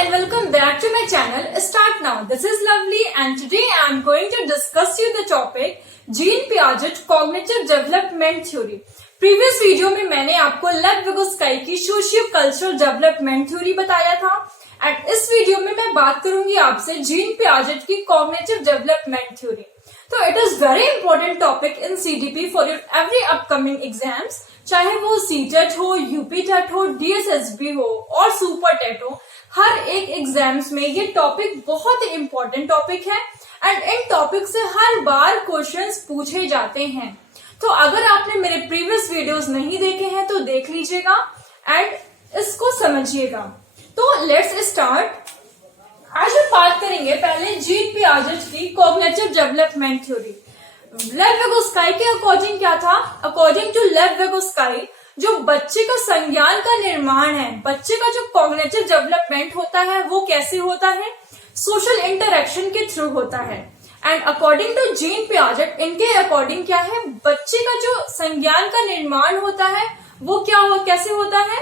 and welcome back to my channel Start Now. This is Lovely and today I am going to discuss you the topic Jean Piaget Cognitive Development Theory. Previous video में मैंने आपको लेव विगोस्की की socio cultural development theory बताया था and इस video में मैं बात करूंगी आपसे जीन पियाजेट की कॉग्निटिव डेवलपमेंट थ्योरी. तो it is very important topic in CDP for your every upcoming exams, चाहे वो सीटेट हो, यूपी टेट हो, डीएसएसबी हो और सुपर टेट हो. हर एक एग्जाम्स में ये टॉपिक बहुत ही इंपॉर्टेंट टॉपिक है एंड इन टॉपिक से हर बार क्वेश्चंस पूछे जाते हैं. तो अगर आपने मेरे प्रीवियस वीडियोस नहीं देखे हैं तो देख लीजिएगा एंड इसको समझिएगा. तो लेट्स स्टार्ट. आज हम बात करेंगे पहले जीन पियाजेट की कॉग्निटिव डेवलपमेंट थ्योरी. लेव विगोस्की के अकॉर्डिंग क्या था? अकॉर्डिंग टू लेव विगोस्की जो बच्चे का संज्ञान का निर्माण है, बच्चे का जो कॉग्निटिव डेवलपमेंट होता है वो कैसे होता है? सोशल इंटरेक्शन के थ्रू होता है. And according to Jean Piaget इनके अकॉर्डिंग क्या है, बच्चे का जो संज्ञान का निर्माण होता है वो कैसे होता है?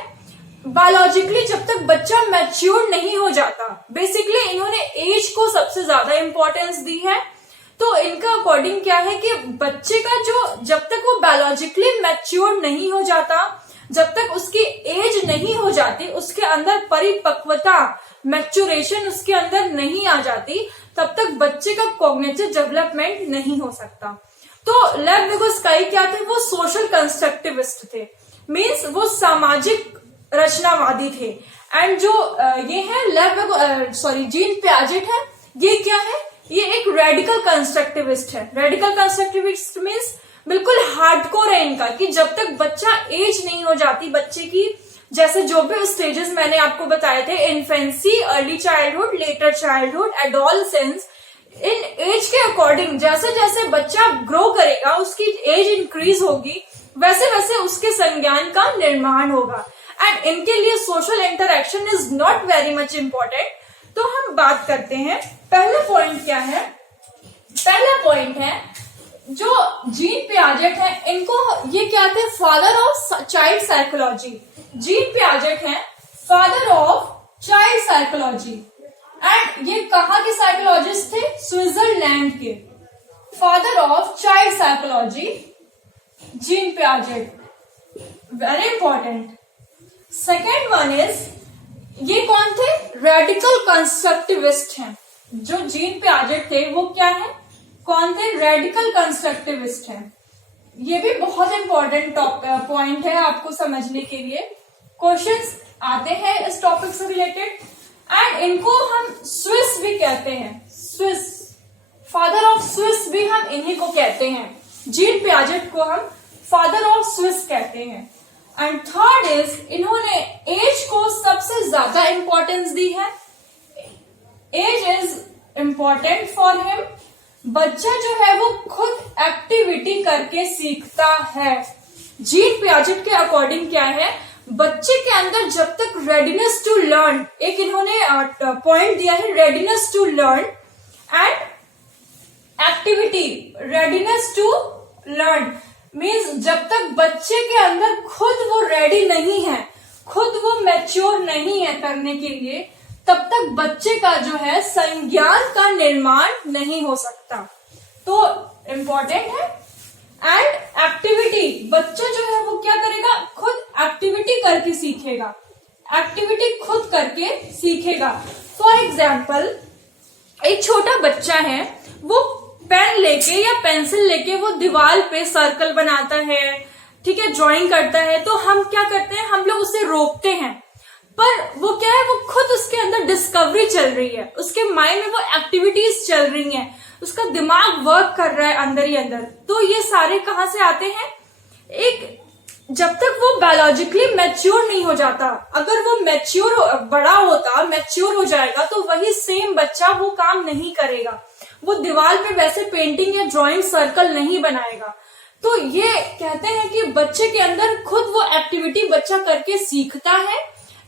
बायोलॉजिकली जब तक बच्चा मैच्योर नहीं हो जाता. बेसिकली इन्होंने एज को सबसे ज्यादा इंपॉर्टेंस दी है. तो इनका अकॉर्डिंग क्या है कि बच्चे का जो जब तक वो बायोलॉजिकली मैच्योर नहीं हो जाता, जब तक उसकी एज नहीं हो जाती, उसके अंदर परिपक्वता मैच्योरेशन उसके अंदर नहीं आ जाती, तब तक बच्चे का कॉग्निटिव डेवलपमेंट नहीं हो सकता. तो लेव विगोस्की क्या थे? वो सोशल कंस्ट्रक्टिविस्ट थे, मीन्स वो सामाजिक रचनावादी थे. एंड जो ये है जीन पियाजेट है, ये क्या है? ये एक रेडिकल कंस्ट्रक्टिविस्ट है. रेडिकल कंस्ट्रक्टिविस्ट मीन्स बिल्कुल हार्डकोर है इनका कि जब तक बच्चा एज नहीं हो जाती बच्चे की, जैसे जो भी स्टेजेस मैंने आपको बताए थे, infancy, early childhood, later childhood, adolescence, इन एज के अकॉर्डिंग जैसे जैसे बच्चा ग्रो करेगा, उसकी एज इंक्रीज होगी, वैसे वैसे उसके संज्ञान का निर्माण होगा. एंड इनके लिए social interaction is not very much important. तो हम बात करते हैं पहला पॉइंट क्या है. पहला पॉइंट है जो जीन पियाजेट है, इनको ये क्या थे? Father of child psychology. Jean Piaget है father of child psychology and ये कहाँ के साइकोलॉजिस्ट थे? स्विट्जरलैंड के. Father of child psychology Jean Piaget, very important. Second one is, ये कौन थे? रेडिकल कंस्ट्रक्टिविस्ट हैं. जो जीन पियाजेट थे वो क्या है? कौन थे? रेडिकल कंस्ट्रक्टिविस्ट हैं. ये भी बहुत इंपॉर्टेंट पॉइंट है आपको समझने के लिए. क्वेश्चंस आते हैं इस टॉपिक से रिलेटेड एंड इनको हम स्विस भी कहते हैं. स्विस, फादर ऑफ स्विस भी हम इन्हीं को कहते हैं. जीन पियाजेट को हम फादर ऑफ स्विस कहते हैं. एंड थर्ड इज, इन्होंने एज को सबसे ज्यादा इंपॉर्टेंस दी है. Age is important for him. बच्चा जो है वो खुद एक्टिविटी करके सीखता है. जीन पियाजेट के अकॉर्डिंग क्या है? बच्चे के अंदर जब तक रेडीनेस टू लर्न, एक इन्होंने पॉइंट दिया है, readiness to learn and activity. Readiness to learn means जब तक बच्चे के अंदर खुद वो रेडी नहीं है, खुद वो मैच्योर नहीं है करने के लिए, तब तक बच्चे का जो है संज्ञान का निर्माण नहीं हो सकता. तो इम्पोर्टेंट है. एंड एक्टिविटी, बच्चा जो है वो क्या करेगा? खुद एक्टिविटी करके सीखेगा. एक्टिविटी खुद करके सीखेगा. फॉर एग्जाम्पल, एक छोटा बच्चा है, वो पेन लेके या पेंसिल लेके वो दीवार पे सर्कल बनाता है, ठीक है, ड्राइंग करता है. तो हम क्या करते हैं? हम लोग उसे रोकते हैं, पर वो क्या है? वो खुद उसके अंदर डिस्कवरी चल रही है, उसके माइंड में वो एक्टिविटीज चल रही हैं, उसका दिमाग वर्क कर रहा है अंदर ही अंदर. तो ये सारे कहाँ से आते हैं? एक, जब तक वो बायोलॉजिकली मैच्योर नहीं हो जाता, अगर वो मैच्योर बड़ा होता, मैच्योर हो जाएगा तो वही सेम बच्चा वो काम नहीं करेगा, वो दीवार पे वैसे पेंटिंग या ड्राइंग सर्कल नहीं बनाएगा. तो ये कहते हैं कि बच्चे के अंदर खुद वो एक्टिविटी बच्चा करके सीखता है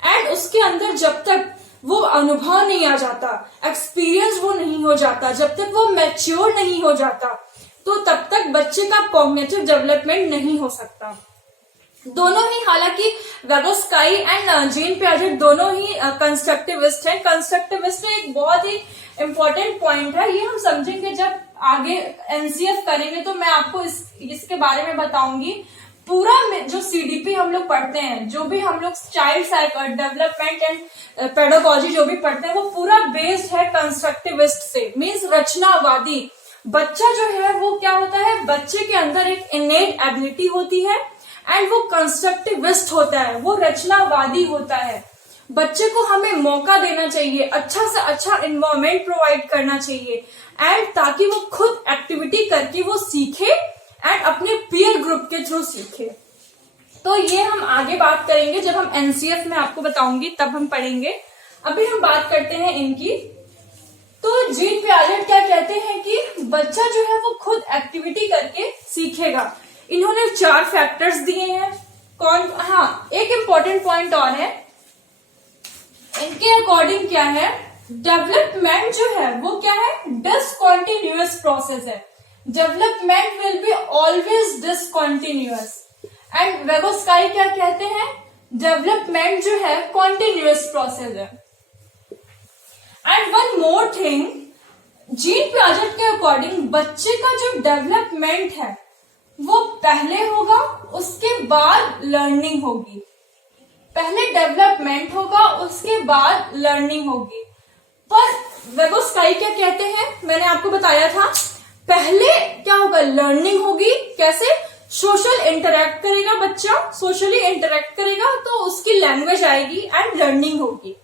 एंड उसके अंदर जब तक वो अनुभव नहीं आ जाता, एक्सपीरियंस वो नहीं हो जाता, जब तक वो मैच्योर नहीं हो जाता, तो तब तक बच्चे का कॉग्निटिव डेवलपमेंट नहीं हो सकता. दोनों ही, हालांकि वेगोस्काई एंड जीन पियाजेट दोनों ही कंस्ट्रक्टिविस्ट हैं। कंस्ट्रक्टिविस्ट एक बहुत ही इंपॉर्टेंट पॉइंट है, ये हम समझेंगे जब आगे एनसीएफ करेंगे तो मैं आपको इसके बारे में बताऊंगी। पूरा जो सीडीपी हम लोग पढ़ते हैं, जो भी हम लोग child cycle development and pedagogy जो भी पढ़ते हैं, वो पूरा बेस्ड है कंस्ट्रक्टिविस्ट से, मीन्स रचनावादी। बच्चा जो है वो क्या होता है, बच्चे के अंदर एक इनेट एबिलिटी होती है एंड वो कंस्ट्रक्टिविस्ट होता है, वो रचनावादी होता है। बच्चे को हमें मौका देना चाहिए, अच्छा से अच्छा इन्वायरमेंट प्रोवाइड करना चाहिए एंड ताकि वो खुद एक्टिविटी करके वो सीखे एंड अपने पीयर ग्रुप के थ्रू सीखे। तो ये हम आगे बात करेंगे, जब हम एनसीएफ में आपको बताऊंगी तब हम पढ़ेंगे। अभी हम बात करते हैं इनकी। तो जीन पियाजेट क्या कहते हैं कि बच्चा जो है वो खुद एक्टिविटी करके सीखेगा। इन्होंने 4 फैक्टर्स दिए हैं। कौन, हाँ एक इंपॉर्टेंट पॉइंट और है, इनके अकॉर्डिंग क्या है, डेवलपमेंट जो है वो क्या है, डिसकंटिन्यूअस प्रोसेस है। Development will be always discontinuous. And Vygotsky क्या कहते हैं, डेवलपमेंट जो है कॉन्टिन्यूअस प्रोसेस है। And one more thing, Jean Piaget के अकॉर्डिंग बच्चे का जो डेवलपमेंट है वो पहले होगा, उसके बाद लर्निंग होगी। पहले डेवलपमेंट होगा, उसके बाद लर्निंग होगी। पर वेगोस्काई क्या कहते हैं, मैंने आपको बताया था, पहले क्या होगा, लर्निंग होगी। कैसे, सोशल इंटरेक्ट करेगा बच्चा, सोशली इंटरेक्ट करेगा तो उसकी लैंग्वेज आएगी एंड लर्निंग होगी,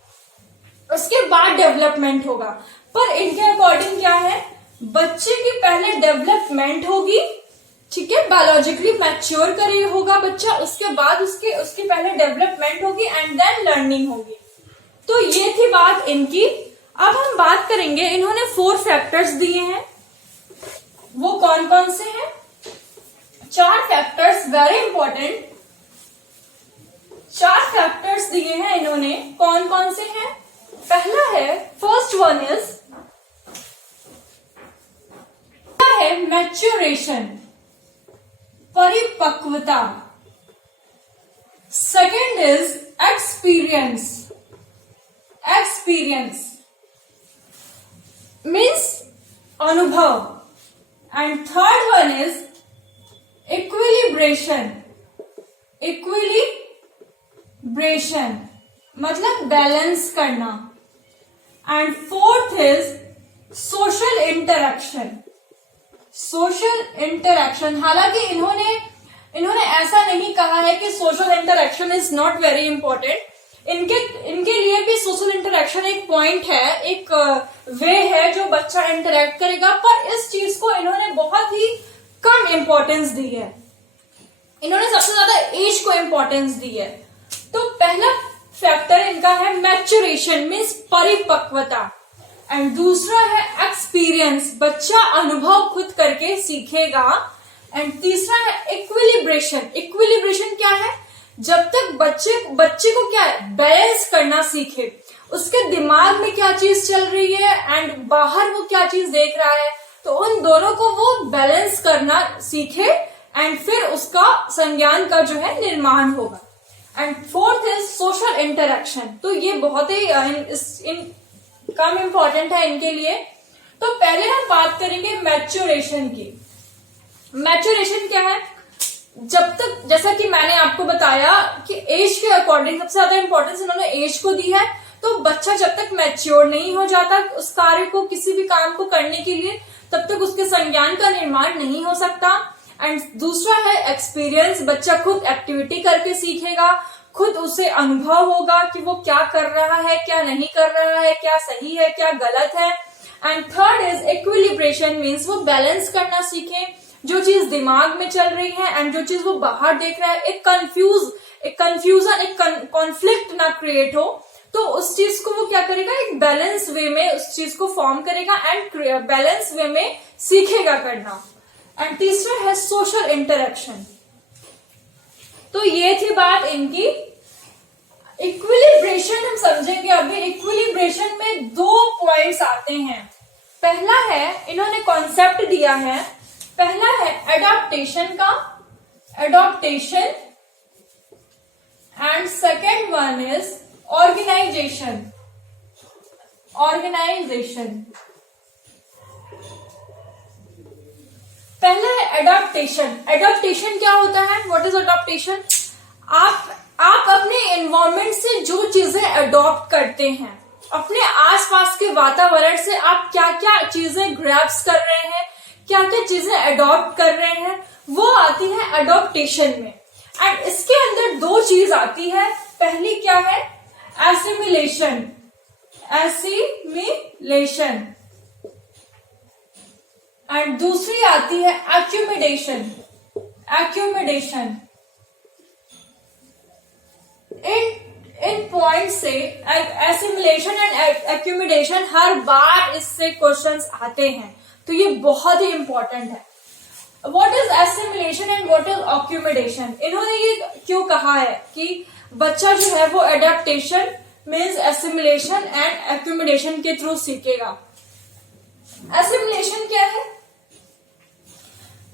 उसके बाद डेवलपमेंट होगा। पर इनके अकॉर्डिंग क्या है, बच्चे की पहले डेवलपमेंट होगी, ठीक है, बायोलॉजिकली मैच्योर करे होगा बच्चा, उसके बाद उसकी पहले डेवलपमेंट होगी एंड देन लर्निंग होगी। तो ये थी बात इनकी। अब हम बात करेंगे, इन्होंने 4 फैक्टर्स दिए हैं, वो कौन कौन से हैं, 4 फैक्टर्स, वेरी इंपॉर्टेंट। 4 फैक्टर्स दिए हैं इन्होंने, कौन कौन से हैं। पहला है, फर्स्ट वन इज मैच्योरेशन, परिपक्वता। Second is experience, experience means अनुभव। And third one is equilibration, equilibration मतलब बैलेंस करना। And fourth is social interaction, social interaction. हालांकि इन्होंने ऐसा नहीं कहा है कि social interaction is not very important. इनके लिए भी सोशल इंटरेक्शन एक पॉइंट है, एक वे है जो बच्चा इंटरेक्ट करेगा, पर इस चीज को इन्होंने बहुत ही कम इंपॉर्टेंस दी है। इन्होंने सबसे ज्यादा एज को इंपॉर्टेंस दी है। तो पहला फैक्टर इनका है मैच्योरेशन मीन्स परिपक्वता, एंड दूसरा है एक्सपीरियंस, बच्चा अनुभव खुद करके सीखेगा। एंड तीसरा है इक्विलिब्रेशन। इक्विलिब्रेशन क्या है, जब तक बच्चे को क्या है, बैलेंस करना सीखे, उसके दिमाग में क्या चीज चल रही है एंड बाहर वो क्या चीज देख रहा है, तो उन दोनों को वो बैलेंस करना सीखे एंड फिर उसका संज्ञान का जो है निर्माण होगा। And fourth is social interaction. तो ये बहुत ही कम इंपॉर्टेंट है इनके लिए। तो पहले हम बात करेंगे मैच्योरेशन की। मैच्योरेशन क्या है, जब तक, जैसा कि मैंने आपको बताया कि एज के अकॉर्डिंग सबसे ज्यादा इंपॉर्टेंस इन्होंने एज को दी है। तो बच्चा जब तक मैच्योर नहीं हो जाता उस कार्य को, किसी भी काम को करने के लिए, तब तक उसके संज्ञान का निर्माण नहीं हो सकता। एंड दूसरा है एक्सपीरियंस, बच्चा खुद एक्टिविटी करके सीखेगा, खुद उसे अनुभव होगा कि वो क्या कर रहा है, क्या नहीं कर रहा है, क्या सही है, क्या गलत है। And third is equilibration means वो बैलेंस करना सीखे, जो चीज दिमाग में चल रही है एंड जो चीज वो बाहर देख रहा है, एक कंफ्यूजन, एक कॉन्फ्लिक्ट ना क्रिएट हो, तो उस चीज को वो क्या करेगा, एक बैलेंस वे में उस चीज को फॉर्म करेगा एंड बैलेंस वे में सीखेगा करना। एंड तीसरा है सोशल इंटरेक्शन। तो ये थी बात इनकी। इक्विलिब्रेशन हम समझेंगे अभी। इक्विलिब्रेशन में 2 पॉइंट्स आते हैं। पहला है, इन्होंने कॉन्सेप्ट दिया है, पहला है एडॉप्टेशन का, adaptation and second one is organisation. Organisation. पहला है एडॉप्टेशन। एडॉप्टेशन क्या होता है? What is adaptation? आप अपने एनवायरमेंट से जो चीजें अडॉप्ट करते हैं, अपने आसपास के वातावरण से आप क्या क्या चीजें ग्रैब्स कर रहे हैं, क्या क्या चीजें अडॉप्ट कर रहे हैं, वो आती है अडॉप्टेशन में। एंड इसके अंदर दो चीज आती है। पहली क्या है? एसिमिलेशन। एसिमिलेशन। एंड दूसरी आती है एक्यूमिडेशन। एक्यूमिडेशन। इन पॉइंट से एसिमिलेशन एंड एक्यूमिडेशन हर बार इससे क्वेश्चंस आते हैं, तो ये बहुत ही इंपॉर्टेंट है। What is assimilation and what is accommodation? इन्होंने ये क्यों कहा है कि बच्चा जो है वो एडेप्टेशन मीन्स एसिमिलेशन एंड एक्यूमिडेशन के थ्रू सीखेगा। एसिमिलेशन क्या है?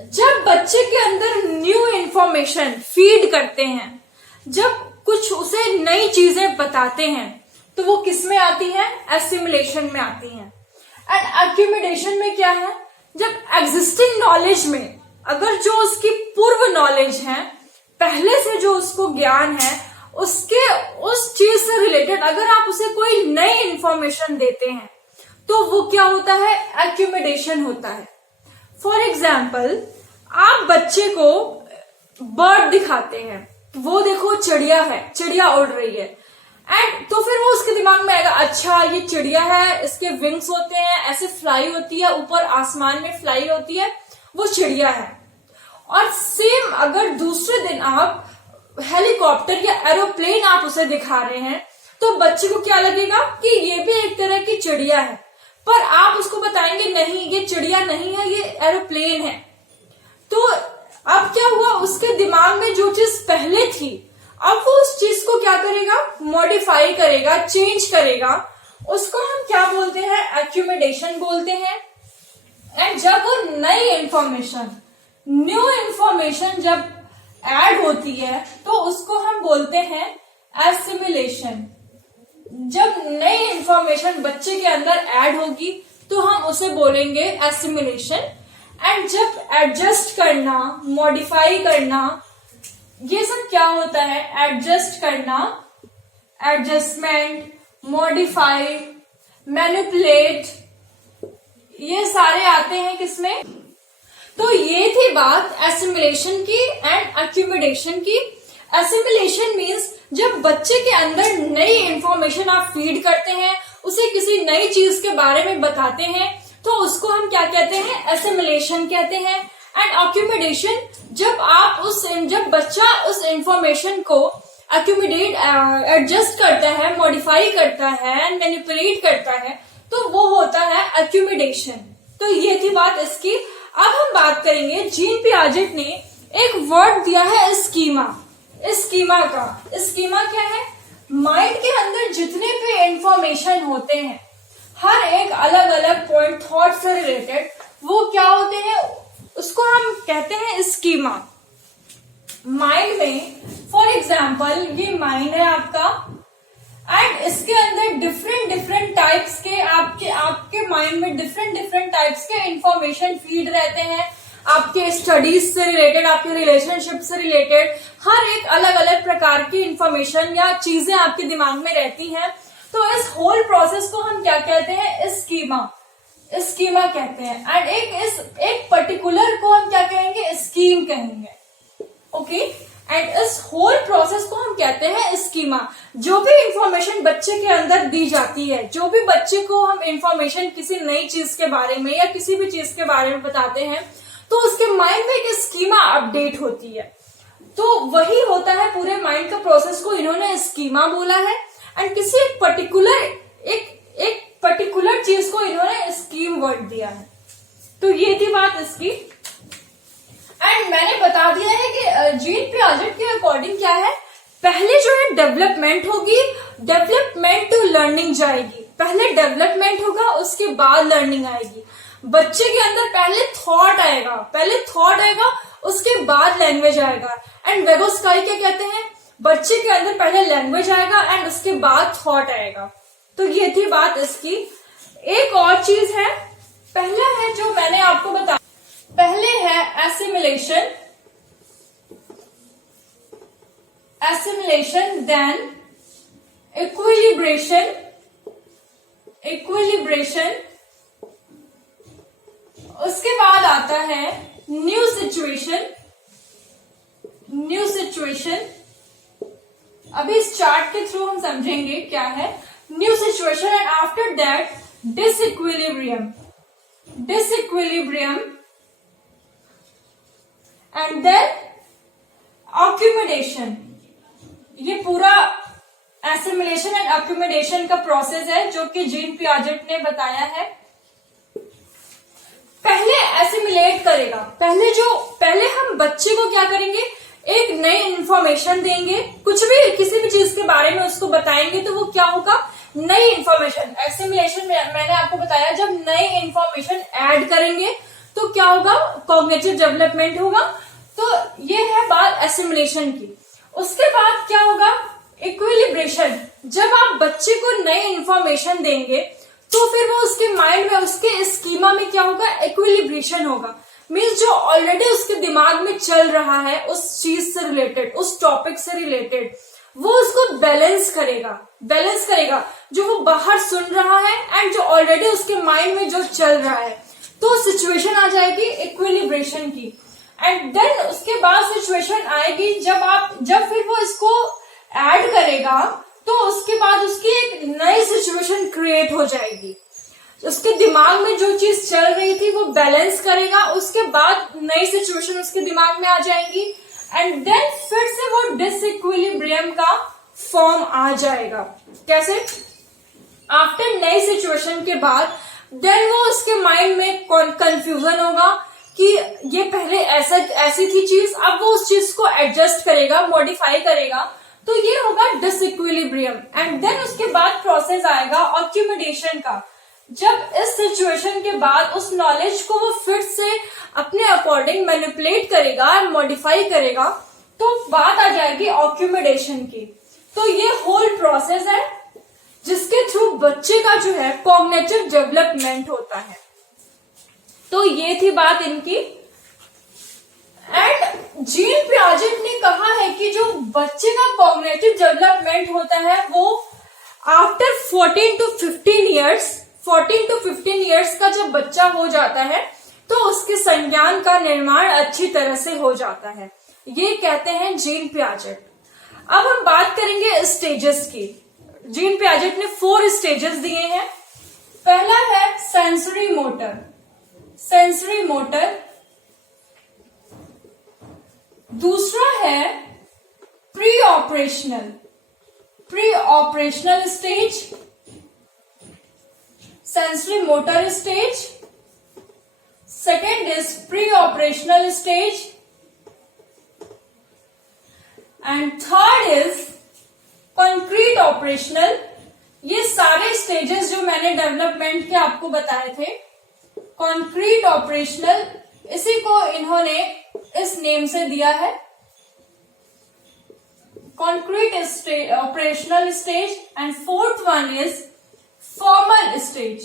जब बच्चे के अंदर न्यू इंफॉर्मेशन फीड करते हैं, जब कुछ उसे नई चीजें बताते हैं, तो वो किस में आती है? एसिमिलेशन में आती हैं। एंड एक्यूमिडेशन में क्या है? जब एग्जिस्टिंग नॉलेज में अगर जो उसकी पूर्व नॉलेज है, पहले से जो उसको ज्ञान है, उसके उस चीज से रिलेटेड अगर आप उसे कोई नई इंफॉर्मेशन देते हैं, तो वो क्या होता है? एक्यूमिडेशन होता है। फॉर एग्जाम्पल, आप बच्चे को बर्ड दिखाते हैं, वो देखो चिड़िया है, चिड़िया उड़ रही है, एंड तो फिर वो उसके दिमाग में आएगा, अच्छा ये चिड़िया है, इसके विंग्स होते हैं, ऐसे फ्लाई होती है, ऊपर आसमान में फ्लाई होती है, वो चिड़िया है। और सेम अगर दूसरे दिन आप हेलीकॉप्टर या एरोप्लेन आप उसे दिखा रहे हैं, तो बच्चे को क्या लगेगा कि ये भी एक तरह की चिड़िया है, पर आप उसको बताएंगे नहीं ये चिड़िया नहीं है, ये एरोप्लेन है। तो अब क्या हुआ? उसके दिमाग में जो चीज पहले थी, अब वो उस चीज को क्या करेगा? मॉडिफाई करेगा, चेंज करेगा। उसको हम क्या बोलते हैं? एक्यूमिडेशन बोलते हैं। एंड जब वो नई इंफॉर्मेशन, न्यू इंफॉर्मेशन जब ऐड होती है, तो उसको हम बोलते हैं एसिमिलेशन। जब नई इंफॉर्मेशन बच्चे के अंदर ऐड होगी, तो हम उसे बोलेंगे एसिमिलेशन। एंड जब एडजस्ट करना, मॉडिफाई करना, ये सब क्या होता है? एडजस्ट करना, एडजस्टमेंट, मॉडिफाई, मैनिपुलेट, ये सारे आते हैं किसमें? तो ये थी बात एसिमिलेशन की एंड एक्यूमिडेशन की। एसिमिलेशन मीन्स जब बच्चे के अंदर नई इंफॉर्मेशन आप फीड करते हैं, उसे किसी नई चीज के बारे में बताते हैं, तो उसको हम क्या कहते हैं? एसिमिलेशन कहते हैं। एंड एक्यूमिडेशन, जब बच्चा उस इंफॉर्मेशन को एक्यूमिडेट, एडजस्ट करता है, मॉडिफाई करता है, मैनिपुलेट करता है, तो वो होता है एक्यूमिडेशन। तो ये थी बात इसकी। अब हम बात करेंगे, जीन पियाजेट ने एक वर्ड दिया है स्कीमा। स्कीमा का स्कीमा क्या है? माइंड के अंदर जितने भी इंफॉर्मेशन होते हैं, हर एक अलग अलग पॉइंट थॉट से रिलेटेड, वो क्या होते हैं? उसको हम कहते हैं स्कीमा। माइंड में फॉर एग्जाम्पल ये माइंड है आपका, एंड इसके अंदर डिफरेंट टाइप्स के आपके माइंड में डिफरेंट टाइप्स के इंफॉर्मेशन फीड रहते हैं। आपके स्टडीज से रिलेटेड, आपके रिलेशनशिप से रिलेटेड, हर एक अलग अलग प्रकार की इंफॉर्मेशन या चीजें आपके दिमाग में रहती हैं। तो इस होल प्रोसेस को हम क्या कहते हैं? स्कीमा कहते हैं। एंड एक पर्टिकुलर को हम क्या कहेंगे? स्कीम कहेंगे। ओके, एंड इस होल प्रोसेस को हम कहते हैं स्कीमा। जो भी इंफॉर्मेशन बच्चे के अंदर दी जाती है, जो भी बच्चे को हम इंफॉर्मेशन किसी नई चीज के बारे में या किसी भी चीज के बारे में बताते हैं, तो उसके माइंड में एक स्कीमा अपडेट होती है। तो वही होता है पूरे माइंड का प्रोसेस को इन्होंने स्कीमा बोला है। एंड किसी एक पर्टिकुलर चीज को इन्होंने स्कीम वर्ड दिया है। तो ये थी बात इसकी। एंड मैंने बता दिया है कि जीन पियाजेट के अकॉर्डिंग क्या है, पहले जो है डेवलपमेंट होगी, डेवलपमेंट टू लर्निंग जाएगी। पहले डेवलपमेंट होगा, उसके बाद लर्निंग आएगी। बच्चे के अंदर पहले थॉट आएगा, उसके बाद लैंग्वेज आएगा। एंड वेगोस्काई क्या कहते हैं? बच्चे के अंदर पहले लैंग्वेज आएगा एंड उसके बाद थॉट आएगा। तो ये थी बात इसकी। एक और चीज है, पहला है जो मैंने आपको बताया, पहले है एसिमिलेशन, देन इक्विलिब्रेशन, उसके बाद आता है न्यू सिचुएशन। अभी इस चार्ट के थ्रू हम समझेंगे क्या है new situation, and after that disequilibrium, and then accumulation. ये पूरा एसिमिलेशन एंड अक्यूमुलेशन का प्रोसेस है जो कि जीन पियाजेट ने बताया है। पहले एसिमिलेट करेगा, पहले हम बच्चे को क्या करेंगे, एक नई इंफॉर्मेशन देंगे, कुछ भी किसी भी चीज के बारे में उसको बताएंगे तो वो क्या होगा, नई इंफॉर्मेशन। एसिमिलेशन में मैंने आपको बताया जब नई इंफॉर्मेशन ऐड करेंगे तो क्या होगा, कॉग्निटिव डेवलपमेंट होगा। तो ये है बात एसिमिलेशन की। उसके बाद क्या होगा, इक्विलिब्रेशन। जब आप बच्चे को नई इंफॉर्मेशन देंगे तो फिर वो उसके माइंड में, उसके स्कीमा में क्या होगा, इक्विलिब्रेशन होगा। मीन्स जो ऑलरेडी उसके दिमाग में चल रहा है उस चीज से रिलेटेड, उस टॉपिक से रिलेटेड, वो उसको बैलेंस करेगा जो वो बाहर सुन रहा है एंड जो ऑलरेडी उसके माइंड में जो चल रहा है। तो सिचुएशन आ जाएगी इक्विलिब्रेशन की। एंड देन उसके बाद सिचुएशन आएगी जब फिर वो इसको ऐड करेगा तो उसके बाद उसकी एक नई सिचुएशन क्रिएट हो जाएगी। उसके दिमाग में जो चीज चल रही थी वो बैलेंस करेगा, उसके बाद नई सिचुएशन उसके दिमाग में आ जाएगी एंड देन फिर से वो डिसइक्विलिब्रियम का फॉर्म आ जाएगा। कैसे, आफ्टर नई सिचुएशन के बाद देन वो उसके माइंड में कंफ्यूजन होगा कि ये पहले ऐसी थी चीज, अब वो उस चीज को एडजस्ट करेगा, मॉडिफाई करेगा, तो ये होगा डिसइक्विलिब्रियम। एंड देन उसके बाद प्रोसेस आएगा अक्यूमुलेशन का। जब इस सिचुएशन के बाद उस नॉलेज को वो फिर से अपने अकॉर्डिंग मैनिपुलेट करेगा, मॉडिफाई करेगा, तो बात आ जाएगी अक्यूमुलेशन की। तो ये होल प्रोसेस है जिसके थ्रू बच्चे का जो है कॉग्निटिव डेवलपमेंट होता है। तो ये थी बात इनकी। एंड जीन पियाजेट ने कहा है कि जो बच्चे का कॉग्निटिव डेवलपमेंट होता है वो आफ्टर 14 to 15 इयर्स का जब बच्चा हो जाता है तो उसके संज्ञान का निर्माण अच्छी तरह से हो जाता है, ये कहते हैं जीन पियाजेट। अब हम बात करेंगे स्टेजेस की। जीन पियाजेट ने 4 स्टेजेस दिए हैं। पहला है सेंसरी मोटर, दूसरा है pre operational stage, sensory motor stage, second is pre operational stage, and third is concrete operational. ये सारे स्टेजेस जो मैंने डेवलपमेंट के आपको बताए थे, कंक्रीट ऑपरेशनल, इसी को इन्होंने इस नेम से दिया है, concrete operational stage, and fourth one is formal stage.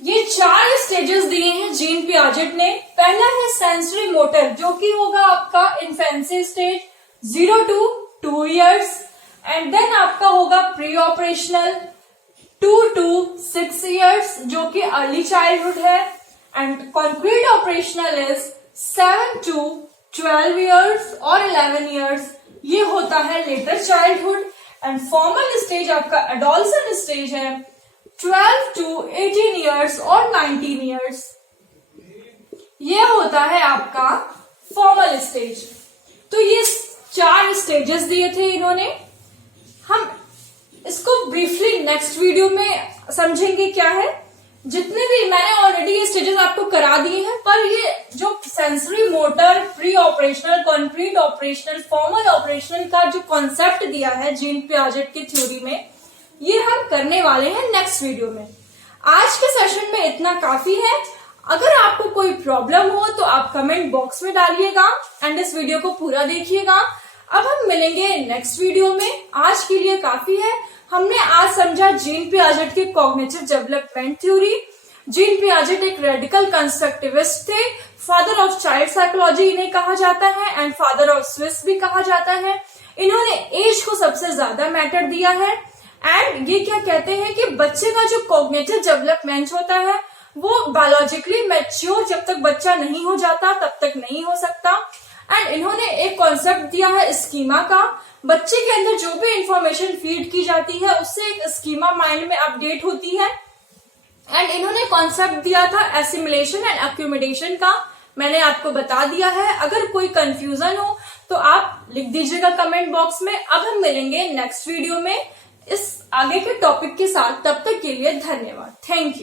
ये 4 स्टेजेस दिए हैं जीन पियाजेट ने। पहला है सेंसरी मोटर, जो कि होगा आपका infancy stage 0 to 2 years, and then आपका होगा प्री ऑपरेशनल 2 to 6 years, जो कि अर्ली चाइल्डहुड है, and concrete operational is 7 to 12 years और 11 years, ये होता है letter childhood, and formal stage आपका एडोलसेंट स्टेज है 12 to 18 years और 19 years, ये होता है आपका फॉर्मल स्टेज। तो ये 4 स्टेजेस दिए थे इन्होंने। हम इसको ब्रीफली नेक्स्ट वीडियो में समझेंगे क्या है। जितने भी मैंने ऑलरेडी ये स्टेजेस आपको करा दिए हैं, पर ये जो sensory motor, pre operational, concrete operational, formal operational का जो कॉन्सेप्ट दिया है जीन पियाजेट की थ्योरी में, ये हम करने वाले हैं नेक्स्ट वीडियो में। आज के सेशन में इतना काफी है। अगर आपको कोई प्रॉब्लम हो तो आप कमेंट बॉक्स में डालिएगा एंड इस वीडियो को पूरा देखिएगा। अब हम मिलेंगे नेक्स्ट वीडियो में। आज के लिए काफी है। हमने आज समझा जीन पियाजेट की cognitive development theory. Gene Piaget एक रेडिकल कंस्ट्रक्टिविस्ट थे। फादर ऑफ चाइल्ड साइकोलॉजी इन्हें कहा जाता है एंड फादर ऑफ स्विस भी कहा जाता है। इन्होंने एज को सबसे ज्यादा मैटर दिया है एंड ये क्या कहते हैं कि बच्चे का जो कॉग्निटिव डेवलपमेंट होता है वो बायोलॉजिकली मैच्योर जब तक बच्चा नहीं हो जाता तब तक नहीं हो सकता। एंड इन्होंने एक कॉन्सेप्ट दिया है स्कीमा का। बच्चे के अंदर जो भी इंफॉर्मेशन फीड की जाती है उससे एक स्कीमा माइंड में अपडेट होती है। एंड इन्होंने कॉन्सेप्ट दिया था एसिमिलेशन एंड एक्यूमुलेशन का। मैंने आपको बता दिया है। अगर कोई कंफ्यूजन हो तो आप लिख दीजिएगा कमेंट बॉक्स में। अब हम मिलेंगे नेक्स्ट वीडियो में इस आगे के टॉपिक के साथ। तब तक के लिए धन्यवाद। Thank you.